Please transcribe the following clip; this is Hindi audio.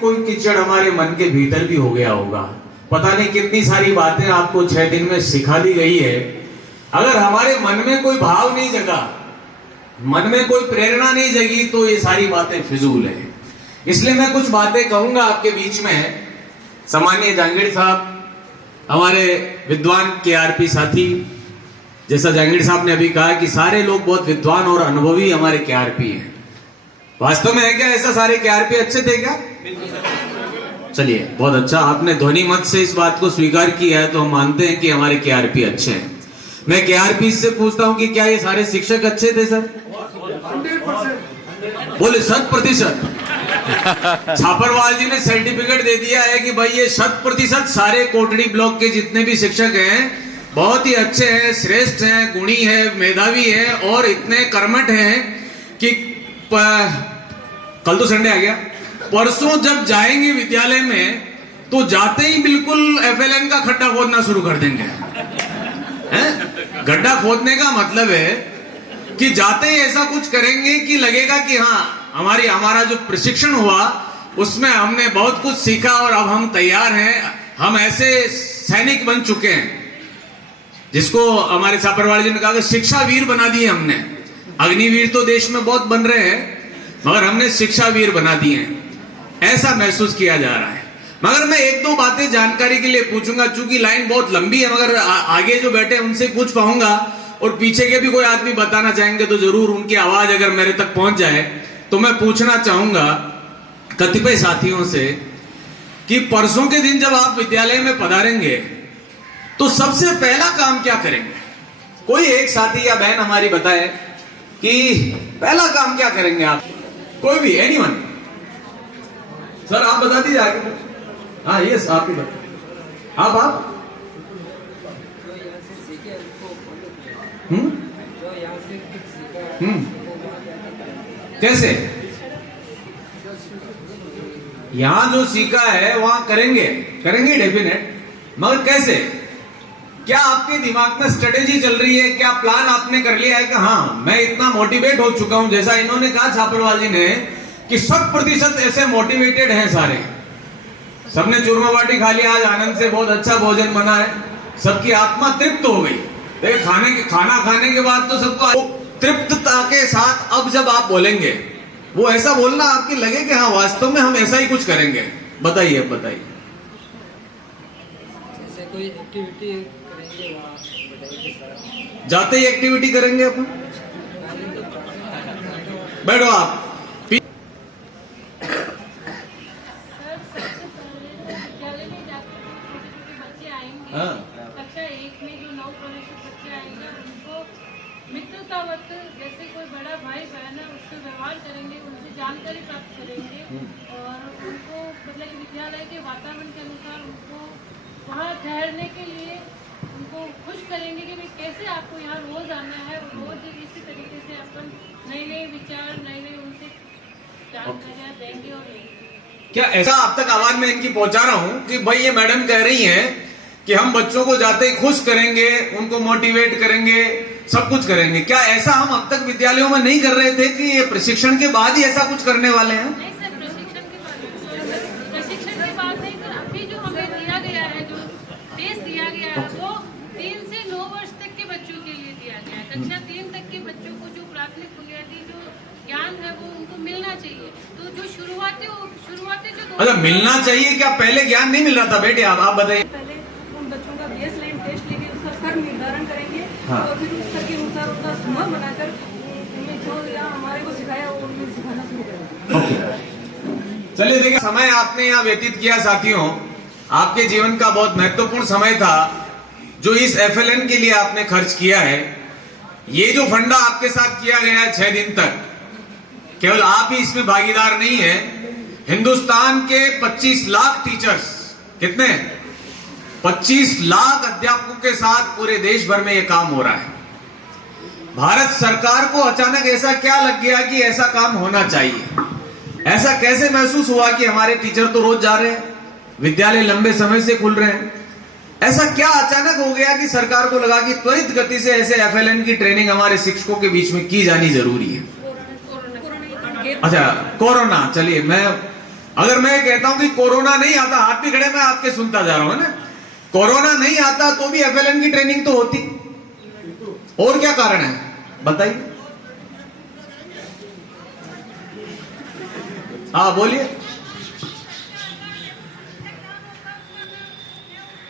कोई कीचड़ हमारे मन के भीतर भी हो गया होगा। पता नहीं कितनी सारी बातें आपको 6 दिन में सिखा दी गई है। अगर हमारे मन में कोई भाव नहीं जगा, मन में कोई प्रेरणा नहीं जगी, तो ये सारी बातें फिजूल है। इसलिए मैं कुछ बातें कहूंगा आपके बीच में। सामान्य जहांगीर साहब हमारे विद्वान केआरपी साथी, जैसा जहांगीर साहब ने अभी कहा कि सारे लोग बहुत विद्वान और अनुभवी हमारे केआरपी हैं। वास्तव में है क्या ऐसा? सारे केआरपी अच्छे थे क्या? चलिए, बहुत अच्छा, आपने ध्वनि मत से इस बात को स्वीकार किया है, तो हम मानते हैं कि हमारे केआरपी अच्छे हैं। मैं केआरपी से पूछता हूं कि क्या ये सारे शिक्षक अच्छे थे सर? 100%। बोले 100%। छापरवाल जी ने सर्टिफिकेट दे दिया है कि भाई ये 100% सारे कोटड़ी ब्लॉक के जितने भी शिक्षक हैं बहुत ही अच्छे हैं, श्रेष्ठ हैं, गुणी हैं, मेधावी हैं और इतने कर्मठ हैं कि कल तो संडे आ गया, परसों जब जाएंगे विद्यालय में तो जाते ही बिल्कुल एफएलएन का खड्डा खोदना शुरू कर देंगे। गड्ढा खोदने का मतलब है कि जाते ही ऐसा कुछ करेंगे कि लगेगा कि हाँ, हमारा जो प्रशिक्षण हुआ उसमें हमने बहुत कुछ सीखा और अब हम तैयार हैं, हम ऐसे सैनिक बन चुके हैं जिसको हमारे छापरवाल जी ने कहा कि शिक्षा वीर बना दिए हमने। अग्निवीर तो देश में बहुत बन रहे हैं, मगर हमने शिक्षा वीर बना दिए हैं, ऐसा महसूस किया जा रहा है। मगर मैं एक दो बातें जानकारी के लिए पूछूंगा, चूंकि लाइन बहुत लंबी है, मगर आगे जो बैठे उनसे पूछ पाऊंगा और पीछे के भी कोई आदमी बताना चाहेंगे तो जरूर उनकी आवाज अगर मेरे तक पहुंच जाए तो मैं पूछना चाहूंगा कतिपय साथियों से कि परसों के दिन जब आप विद्यालय में पधारेंगे तो सबसे पहला काम क्या करेंगे? कोई एक साथी या बहन हमारी बताए कि पहला काम क्या करेंगे आप? कोई भी, एनीवन। सर आप बता दीजिए आगे। हाँ यस, आप ही बताइए। आप कैसे? यहां जो सीखा है वहां करेंगे डेफिनेट, मगर कैसे? क्या आपके दिमाग में स्ट्रेटेजी चल रही है? क्या प्लान आपने कर लिया है कि हाँ मैं इतना मोटिवेट हो चुका हूं, जैसा इन्होंने कहा छापरवाल जी ने कि 100% ऐसे मोटिवेटेड हैं सारे, सबने चूरमा बाटी खा लिया आज आनंद से, बहुत अच्छा भोजन बना है, सबकी आत्मा तृप्त हो गई। खाना खाने के बाद तो सबको तृप्तता के साथ अब जब आप बोलेंगे वो ऐसा बोलना आपकी लगे कि हाँ वास्तव में हम ऐसा ही कुछ करेंगे। बताइए, अब बताइए। जैसे कोई एक्टिविटी करेंगे, जाते ही एक्टिविटी करेंगे अपन। बैठो आप। हाँ, कक्षा 1 में जो नवप्रवेशित बच्चे आएंगे उनको मित्रतावत जैसे कोई बड़ा भाई बहन है उससे व्यवहार करेंगे, उनसे जानकारी प्राप्त करेंगे और उनको मतलब कि विद्यालय के वातावरण के अनुसार उनको वहाँ ठहरने के लिए उनको खुश करेंगे कि भाई कैसे आपको यहाँ रोज आना है, रोज इसी तरीके से अपन नए विचार नए उनसे जानकारियाँ देंगे। और क्या ऐसा अब तक आवाज में इनकी पहुंचा रहा हूं कि भाई ये मैडम कह रही हैं कि हम बच्चों को जाते ही खुश करेंगे, उनको मोटिवेट करेंगे, सब कुछ करेंगे। क्या ऐसा हम अब तक विद्यालयों में नहीं कर रहे थे कि ये प्रशिक्षण के बाद ही ऐसा कुछ करने वाले हैं? नहीं सर, प्रशिक्षण के बाद नहीं सर, अभी जो हमें दिया गया है, जो टेस्ट दिया गया है वो 3 से 9 वर्ष तक के बच्चों के लिए दिया गया है। कक्षा 3 तक के बच्चों को जो प्राथमिक बुनियादी जो ज्ञान है वो उनको मिलना चाहिए। तो जो शुरुआती जो अच्छा, मिलना चाहिए क्या? पहले ज्ञान नहीं मिल रहा था बेटे? आप बताइए। पहले उन बच्चों का बेसलाइन टेस्ट लेके उसका स्तर निर्धारण करेंगे। हाँ। और फिर उस स्तर के अनुसार उनका समूह बनाकर उनमें जो या हमारे को सिखाया वो उन्हें सिखाना शुरू करेंगे। चलिए देखिए, समय आपने यहाँ व्यतीत किया साथियों, आपके जीवन का बहुत महत्वपूर्ण समय था जो इस एफएलएन के लिए आपने खर्च किया है। ये जो फंडा आपके साथ किया गया है 6 दिन तक, केवल आप ही इसमें भागीदार नहीं है, हिंदुस्तान के 25 लाख टीचर्स, कितने? 25 लाख अध्यापकों के साथ पूरे देश भर में यह काम हो रहा है। भारत सरकार को अचानक ऐसा क्या लग गया कि ऐसा काम होना चाहिए? ऐसा कैसे महसूस हुआ कि हमारे टीचर तो रोज जा रहे हैं, विद्यालय लंबे समय से खुल रहे हैं, ऐसा क्या अचानक हो गया कि सरकार को लगा कि त्वरित गति से ऐसे एफएलएन की ट्रेनिंग हमारे शिक्षकों के बीच में की जानी जरूरी है? अच्छा, कोरोना। चलिए, मैं अगर मैं कहता हूं कि कोरोना नहीं आता, हाथ भी खड़े मैं आपके सुनता जा रहा हूं, है ना, कोरोना नहीं आता तो भी FLN की ट्रेनिंग तो होती, और क्या कारण है बताइए। हाँ बोलिए।